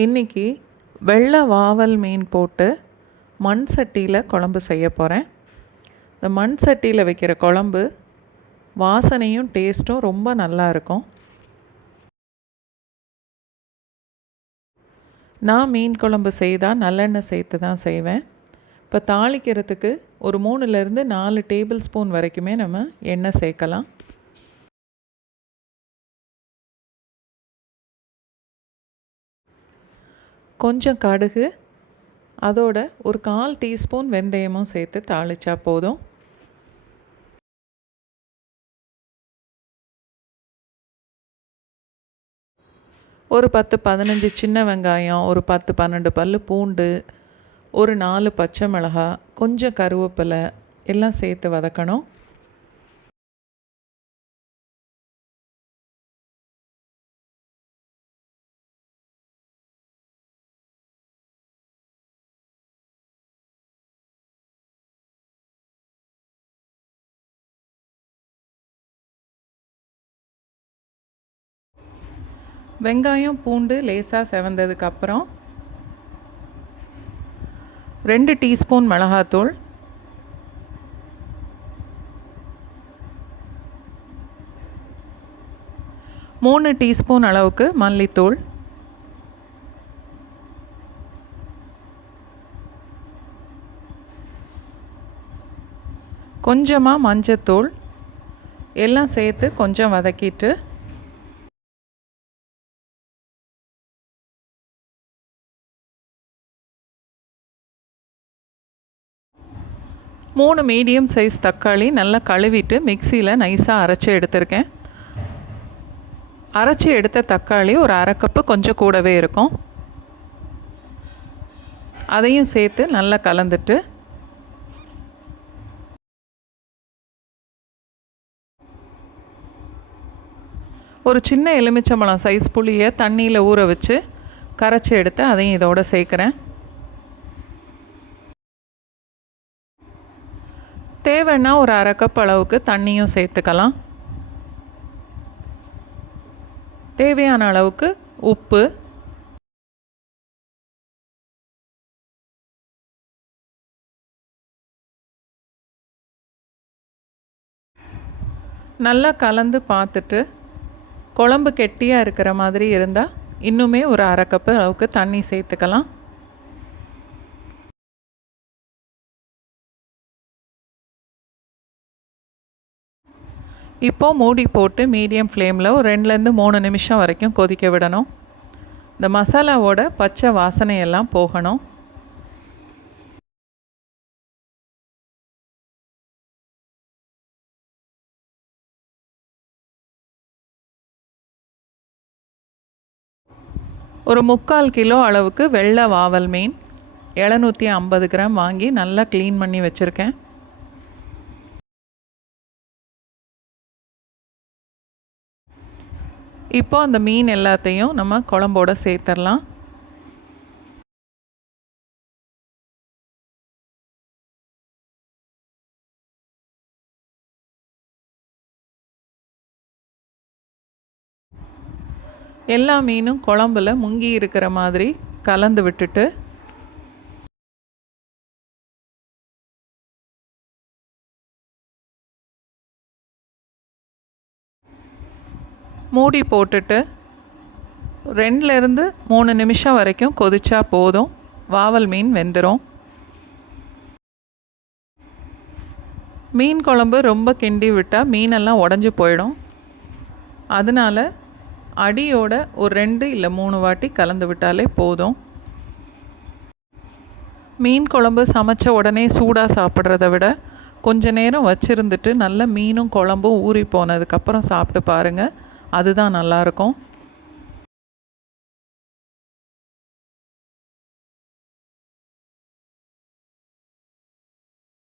இன்றைக்கி வெள்ளை வாவல் மீன் போட்டு மண் சட்டியில் குழம்பு செய்ய போகிறேன். இந்த மண் சட்டியில் வைக்கிற குழம்பு வாசனையும் டேஸ்ட்டும் ரொம்ப நல்லா இருக்கும். நான் மீன் குழம்பு செய்தால் நல்லெண்ணெய் சேர்த்து தான் செய்வேன். இப்போ தாளிக்கிறதுக்கு ஒரு 3லேருந்து 4 டேபிள் ஸ்பூன் வரைக்குமே நம்ம எண்ணெய் சேர்க்கலாம். கொஞ்சம் கடுகு, அதோட ஒரு 1/4 டீஸ்பூன் வெந்தயமும் சேர்த்து தாளித்தா போதும். ஒரு 10-15 சின்ன வெங்காயம், ஒரு 10-12 பல் பூண்டு, ஒரு 4 பச்சை மிளகாய், கொஞ்சம் கருவேப்பிலை எல்லாம் சேர்த்து வதக்கணும். வெங்காயம் பூண்டு லேசாக செவந்ததுக்கப்புறம் 2 டீஸ்பூன் மிளகாத்தூள், 3 டீஸ்பூன் அளவுக்கு மல்லித்தூள், கொஞ்சமாக மஞ்சத்தூள் எல்லாம் சேர்த்து கொஞ்சம் வதக்கிட்டு மூணு மீடியம் சைஸ் தக்காளி நல்லா கழுவிட்டு மிக்சியில் நைஸாக அரைச்சி எடுத்திருக்கேன். அரைச்சி எடுத்த தக்காளி ஒரு 1/2 கப்பு கொஞ்சம் கூடவே இருக்கும். அதையும் சேர்த்து நல்லா கலந்துட்டு ஒரு சின்ன எலுமிச்சம்பழம் சைஸ் புளியை தண்ணியில் ஊற வச்சு கரைச்சி எடுத்து அதையும் இதோடு சேர்க்குறேன். தேவைன்னா ஒரு 1/2 கப் அளவுக்கு தண்ணியும் சேர்த்துக்கலாம். தேவையான அளவுக்கு உப்பு, நல்லா கலந்து பார்த்துட்டு குழம்பு கெட்டியாக இருக்கிற மாதிரி இருந்தால் இன்னுமே ஒரு 1/2 கப்பு அளவுக்கு தண்ணி சேர்த்துக்கலாம். இப்போது மூடி போட்டு மீடியம் ஃப்ளேமில் ஒரு 2லேருந்து 3 நிமிஷம் வரைக்கும் கொதிக்க விடணும். இந்த மசாலாவோட பச்சை வாசனையெல்லாம் போகணும். ஒரு 3/4 கிலோ அளவுக்கு வெள்ளை வாவல் மீன் 750 கிராம் வாங்கி நல்லா க்ளீன் பண்ணி வச்சுருக்கேன். இப்போ அந்த மீன் எல்லாத்தையும் நம்ம குழம்போட சேர்த்துடலாம். எல்லா மீனும் குழம்புல முங்கி இருக்கிற மாதிரி கலந்து விட்டுட்டு மூடி போட்டுட்டு 2லேருந்து 3 நிமிஷம் வரைக்கும் கொதிச்சா போதும். வாவல் மீன் வெந்துடும். மீன் குழம்பு ரொம்ப கிண்டி விட்டால் மீனெல்லாம் உடஞ்சி போயிடும். அதனால் அடியோட ஒரு 2 இல்லை 3 வாட்டி கலந்து விட்டாலே போதும். மீன் குழம்பு சமைச்ச உடனே சூடாக சாப்பிட்றத விட கொஞ்ச நேரம் வச்சுருந்துட்டு நல்ல மீனும் குழம்பும் ஊறி போனதுக்கப்புறம் சாப்பிட்டு பாருங்கள். அதுதான் நல்லாயிருக்கும்.